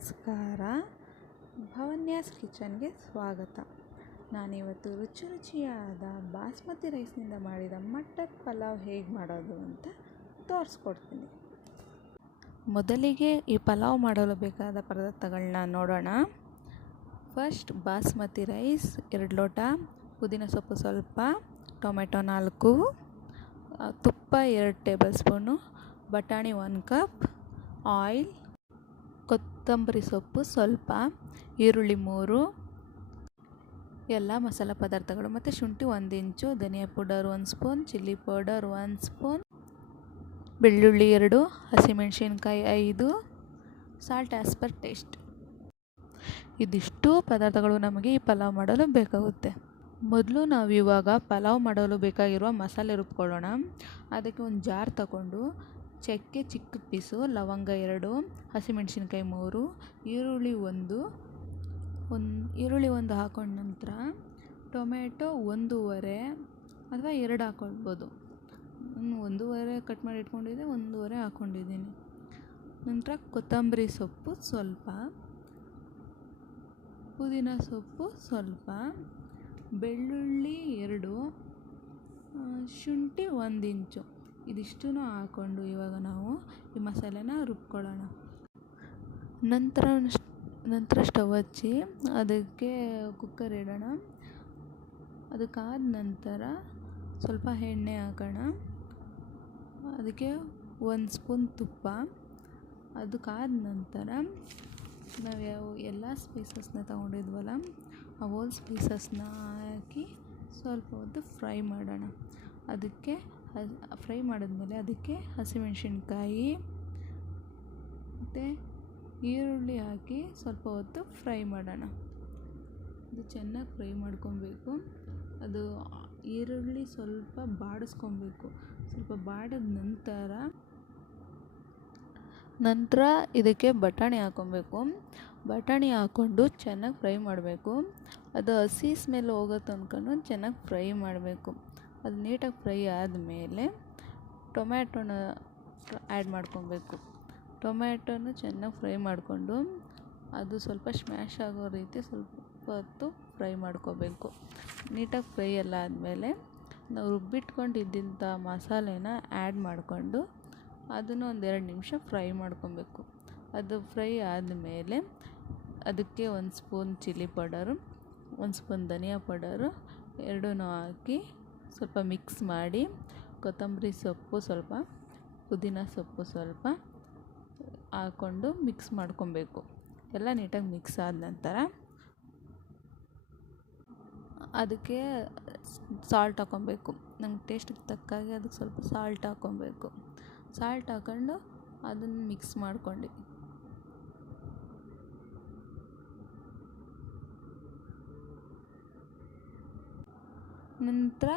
ನಮಸ್ಕಾರ. ಭವನ್ಯಾಸ್ ಕಿಚನ್ಗೆ ಸ್ವಾಗತ. ನಾನಿವತ್ತು ರುಚಿಯಾದ ಬಾಸ್ಮತಿ ರೈಸ್ನಿಂದ ಮಾಡಿದ ಮಟರ್ ಪಲಾವ್ ಹೇಗೆ ಮಾಡೋದು ಅಂತ ತೋರಿಸ್ಕೊಡ್ತೀನಿ. ಮೊದಲಿಗೆ ಈ ಪಲಾವ್ ಮಾಡಲು ಬೇಕಾದ ಪದಾರ್ಥಗಳನ್ನ ನೋಡೋಣ. ಫಸ್ಟ್ ಬಾಸ್ಮತಿ ರೈಸ್ 2 ಲೋಟ, ಪುದೀನ ಸೊಪ್ಪು ಸ್ವಲ್ಪ, ಟೊಮೆಟೊ 4, ತುಪ್ಪ 2 ಟೇಬಲ್ ಸ್ಪೂನು, ಬಟಾಣಿ 1 ಕಪ್, ಆಯಿಲ್, ಕೊತ್ತಂಬರಿ ಸೊಪ್ಪು ಸ್ವಲ್ಪ, ಈರುಳ್ಳಿ 3, ಎಲ್ಲ ಮಸಾಲ ಪದಾರ್ಥಗಳು ಮತ್ತು ಶುಂಠಿ 1 ಇಂಚು, ಧನಿಯಾ powder 1 spoon, chilli powder 1 spoon, ಬೆಳ್ಳುಳ್ಳಿ 2, ಹಸಿಮೆಣಸಿನ್ಕಾಯಿ 5, ಸಾಲ್ಟ್ ಆ್ಯಸ್ ಪರ್ ಟೇಸ್ಟ್. ಇದಿಷ್ಟು ಪದಾರ್ಥಗಳು ನಮಗೆ ಈ ಪಲಾವ್ ಮಾಡಲು ಬೇಕಾಗುತ್ತೆ. ಮೊದಲು ನಾವು ಇವಾಗ ಪಲಾವ್ ಮಾಡಲು ಬೇಕಾಗಿರುವ ಮಸಾಲೆ ರುಬ್ಕೊಳ್ಳೋಣ. ಅದಕ್ಕೆ ಒಂದು ಜಾರ್ ತಗೊಂಡು ಚಕ್ಕೆ ಚಿಕ್ಕ ಪೀಸು, ಲವಂಗ 2, ಹಸಿಮೆಣಸಿನ್ಕಾಯಿ 3, ಈರುಳ್ಳಿ 1 ಹಾಕೊಂಡ ನಂತರ ಟೊಮೆಟೊ 1.5 ಅಥವಾ 2 ಹಾಕೊಳ್ಬೋದು. ನಾನು 1.5 ಕಟ್ ಮಾಡಿ ಇಟ್ಕೊಂಡಿದ್ದೆ, 1.5 ಹಾಕ್ಕೊಂಡಿದ್ದೀನಿ. ನಂತರ ಕೊತ್ತಂಬರಿ ಸೊಪ್ಪು ಸ್ವಲ್ಪ, ಪುದೀನ ಸೊಪ್ಪು ಸ್ವಲ್ಪ, ಬೆಳ್ಳುಳ್ಳಿ 2, ಶುಂಠಿ 1 ಇಂಚು. ಇದಿಷ್ಟೂ ಹಾಕ್ಕೊಂಡು ಇವಾಗ ನಾವು ಈ ಮಸಾಲೆನ ರುಬ್ಕೊಳ್ಳೋಣ. ನಂತರ ಸ್ಟವ್ ಹಚ್ಚಿ ಅದಕ್ಕೆ ಕುಕ್ಕರ್ ಇಡೋಣ. ಅದಕ್ಕಾದ ನಂತರ ಸ್ವಲ್ಪ ಎಣ್ಣೆ ಹಾಕೋಣ. ಅದಕ್ಕೆ 1 ಸ್ಪೂನ್ ತುಪ್ಪ. ಅದಕ್ಕಾದ ನಂತರ ನಾವು ಎಲ್ಲ ಸ್ಪೈಸಸ್ನ ತೊಗೊಂಡಿದ್ವಲ್ಲ, ಆ ಹೋಲ್ ಸ್ಪೈಸಸ್ನ ಹಾಕಿ ಸ್ವಲ್ಪ ಹೊತ್ತು ಫ್ರೈ ಮಾಡೋಣ. ಅದಕ್ಕೆ ಫ್ರೈ ಮಾಡಿದ್ಮೇಲೆ ಅದಕ್ಕೆ ಹಸಿಮೆಣಸಿನ್ಕಾಯಿ ಮತ್ತು ಈರುಳ್ಳಿ ಹಾಕಿ ಸ್ವಲ್ಪ ಹೊತ್ತು ಫ್ರೈ ಮಾಡೋಣ. ಅದು ಚೆನ್ನಾಗಿ ಫ್ರೈ ಮಾಡ್ಕೊಬೇಕು. ಅದು ಈರುಳ್ಳಿ ಸ್ವಲ್ಪ ಬಾಡಿಸ್ಕೊಬೇಕು. ಸ್ವಲ್ಪ ಬಾಡಿದ ನಂತರ ಇದಕ್ಕೆ ಬಟಾಣಿ ಹಾಕ್ಕೊಬೇಕು. ಬಟಾಣಿ ಹಾಕ್ಕೊಂಡು ಚೆನ್ನಾಗಿ ಫ್ರೈ ಮಾಡಬೇಕು. ಅದು ಹಸಿ ಸ್ಮೆಲ್ ಹೋಗೋ ತನಕ ಚೆನ್ನಾಗಿ ಫ್ರೈ ಮಾಡಬೇಕು. ಅದು ನೀಟಾಗಿ ಫ್ರೈ ಆದಮೇಲೆ ಟೊಮ್ಯಾಟೊನ ಆ್ಯಡ್ ಮಾಡ್ಕೊಬೇಕು. ಟೊಮ್ಯಾಟೊನ ಚೆನ್ನಾಗಿ ಫ್ರೈ ಮಾಡಿಕೊಂಡು ಅದು ಸ್ವಲ್ಪ ಸ್ಮ್ಯಾಶ್ ಆಗೋ ರೀತಿ ಸ್ವಲ್ಪ ಹೊತ್ತು ಫ್ರೈ ಮಾಡ್ಕೋಬೇಕು. ನೀಟಾಗಿ ಫ್ರೈ ಎಲ್ಲ ಆದಮೇಲೆ ನಾವು ರುಬ್ಬಿಟ್ಕೊಂಡಿದ್ದಂಥ ಮಸಾಲೆನ ಆ್ಯಡ್ ಮಾಡಿಕೊಂಡು ಅದನ್ನು 1-2 ನಿಮಿಷ ಫ್ರೈ ಮಾಡ್ಕೊಬೇಕು. ಅದು ಫ್ರೈ ಆದಮೇಲೆ ಅದಕ್ಕೆ 1 ಸ್ಪೂನ್ ಚಿಲ್ಲಿ ಪೌಡರು, 1 ಸ್ಪೂನ್ ಧನಿಯಾ ಪೌಡರು ಎರಡೂ ಹಾಕಿ ಸ್ವಲ್ಪ ಮಿಕ್ಸ್ ಮಾಡಿ, ಕೊತ್ತಂಬರಿ ಸೊಪ್ಪು ಸ್ವಲ್ಪ, ಪುದೀನ ಸೊಪ್ಪು ಸ್ವಲ್ಪ ಹಾಕ್ಕೊಂಡು ಮಿಕ್ಸ್ ಮಾಡ್ಕೊಬೇಕು. ಎಲ್ಲ ನೀಟಾಗಿ ಮಿಕ್ಸ್ ಆದ ನಂತರ ಅದಕ್ಕೆ ಸಾಲ್ಟ್ ಹಾಕ್ಕೊಬೇಕು. ನಂಗೆ ಟೇಸ್ಟಿಗೆ ತಕ್ಕಾಗೆ ಅದಕ್ಕೆ ಸ್ವಲ್ಪ ಸಾಲ್ಟ್ ಹಾಕ್ಕೊಬೇಕು. ಸಾಲ್ಟ್ ಹಾಕ್ಕೊಂಡು ಅದನ್ನು ಮಿಕ್ಸ್ ಮಾಡ್ಕೊಂಡು ನಂತರ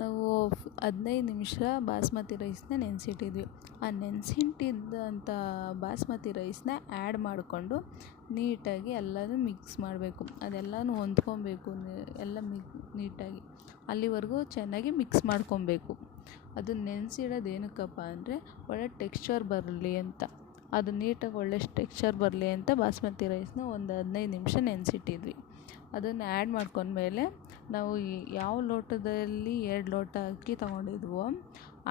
ನಾವು 15 ನಿಮಿಷ ಬಾಸ್ಮತಿ ರೈಸ್ನ ನೆನೆಸಿಟ್ಟಿದ್ವಿ. ಆ ನೆನೆಸಿಟ್ಟಿದ್ದಂಥ ಬಾಸ್ಮತಿ ರೈಸ್ನ ಆ್ಯಡ್ ಮಾಡಿಕೊಂಡು ನೀಟಾಗಿ ಎಲ್ಲನೂ ಮಿಕ್ಸ್ ಮಾಡಬೇಕು. ಅದೆಲ್ಲನೂ ಹೊಂದ್ಕೊಬೇಕು ಎಲ್ಲ ನೀಟಾಗಿ. ಅಲ್ಲಿವರೆಗೂ ಚೆನ್ನಾಗಿ ಮಿಕ್ಸ್ ಮಾಡ್ಕೊಬೇಕು. ಅದು ನೆನೆಸಿಡೋದು ಏನಕ್ಕಪ್ಪ ಅಂದರೆ ಒಳ್ಳೆ ಟೆಕ್ಸ್ಚರ್ ಬರಲಿ ಅಂತ. ಅದು ನೀಟಾಗಿ ಒಳ್ಳೆ ಟೆಕ್ಸ್ಚರ್ ಬರಲಿ ಅಂತ ಬಾಸ್ಮತಿ ರೈಸ್ನ ಒಂದು 15 ನಿಮಿಷ ನೆನೆಸಿಟ್ಟಿದ್ವಿ. ಅದನ್ನು ಆ್ಯಡ್ ಮಾಡ್ಕೊಂಡ್ಮೇಲೆ ನಾವು ಯಾವ ಲೋಟದಲ್ಲಿ 2 ಲೋಟ ಅಕ್ಕಿ ತೊಗೊಂಡಿದ್ವೋ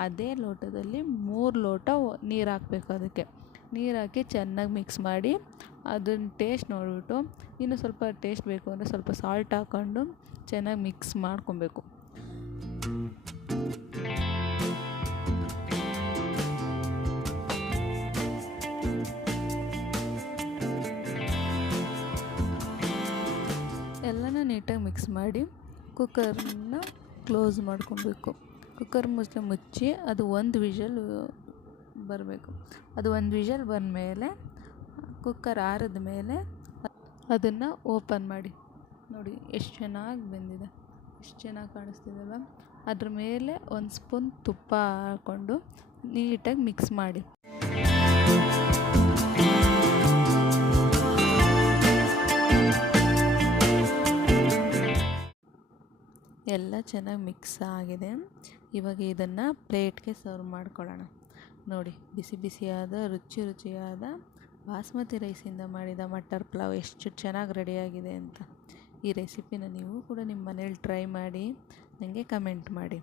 ಅದೇ ಲೋಟದಲ್ಲಿ 3 ಲೋಟ ನೀರು ಹಾಕಬೇಕು. ಅದಕ್ಕೆ ನೀರು ಹಾಕಿ ಚೆನ್ನಾಗಿ ಮಿಕ್ಸ್ ಮಾಡಿ ಅದನ್ನು ಟೇಸ್ಟ್ ನೋಡಿಬಿಟ್ಟು ಇನ್ನೂ ಸ್ವಲ್ಪ ಟೇಸ್ಟ್ ಬೇಕು ಅಂದರೆ ಸ್ವಲ್ಪ ಸಾಲ್ಟ್ ಹಾಕ್ಕೊಂಡು ಚೆನ್ನಾಗಿ ಮಿಕ್ಸ್ ಮಾಡ್ಕೊಬೇಕು. ಎಲ್ಲನೂ ನೀಟಾಗಿ ಮಿಕ್ಸ್ ಮಾಡಿ ಕುಕ್ಕರ್ನ ಕ್ಲೋಸ್ ಮಾಡ್ಕೊಬೇಕು. ಕುಕ್ಕರ್ ಮುಚ್ಚಿ ಅದು 1 ವಿಷಲ್ ಬರಬೇಕು. ಅದು 1 ವಿಷಲ್ ಬಂದಮೇಲೆ ಕುಕ್ಕರ್ ಆರಿದ ಮೇಲೆ ಅದನ್ನು ಓಪನ್ ಮಾಡಿ ನೋಡಿ ಎಷ್ಟು ಚೆನ್ನಾಗಿ ಬೆಂದಿದೆ, ಎಷ್ಟು ಚೆನ್ನಾಗಿ ಕಾಣಿಸ್ತಿದೆಯಲ್ಲ. ಅದ್ರ ಮೇಲೆ 1 ಸ್ಪೂನ್ ತುಪ್ಪ ಹಾಕ್ಕೊಂಡು ನೀಟಾಗಿ ಮಿಕ್ಸ್ ಮಾಡಿ. ಎಲ್ಲ ಚೆನ್ನಾಗಿ ಮಿಕ್ಸ್ ಆಗಿದೆ. ಇವಾಗ ಇದನ್ನು ಪ್ಲೇಟ್ಗೆ ಸರ್ವ್ ಮಾಡ್ಕೊಳ್ಳೋಣ. ನೋಡಿ ಬಿಸಿಯಾದ ರುಚಿಯಾದ ಬಾಸ್ಮತಿ ರೈಸಿಂದ ಮಾಡಿದ ಮಟರ್ ಪಲಾವ್ ಎಷ್ಟು ಚೆನ್ನಾಗಿ ರೆಡಿಯಾಗಿದೆ ಅಂತ. ಈ ರೆಸಿಪಿನ ನೀವು ಕೂಡ ನಿಮ್ಮ ಮನೇಲಿ ಟ್ರೈ ಮಾಡಿ ನನಗೆ ಕಮೆಂಟ್ ಮಾಡಿ.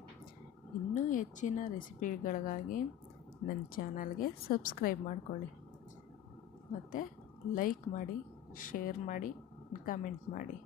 ಇನ್ನೂ ಹೆಚ್ಚಿನ ರೆಸಿಪಿಗಳಿಗಾಗಿ ನನ್ನ ಚಾನಲ್ಗೆ ಸಬ್ಸ್ಕ್ರೈಬ್ ಮಾಡ್ಕೊಳ್ಳಿ ಮತ್ತು ಲೈಕ್ ಮಾಡಿ, ಶೇರ್ ಮಾಡಿ, ಕಮೆಂಟ್ ಮಾಡಿ.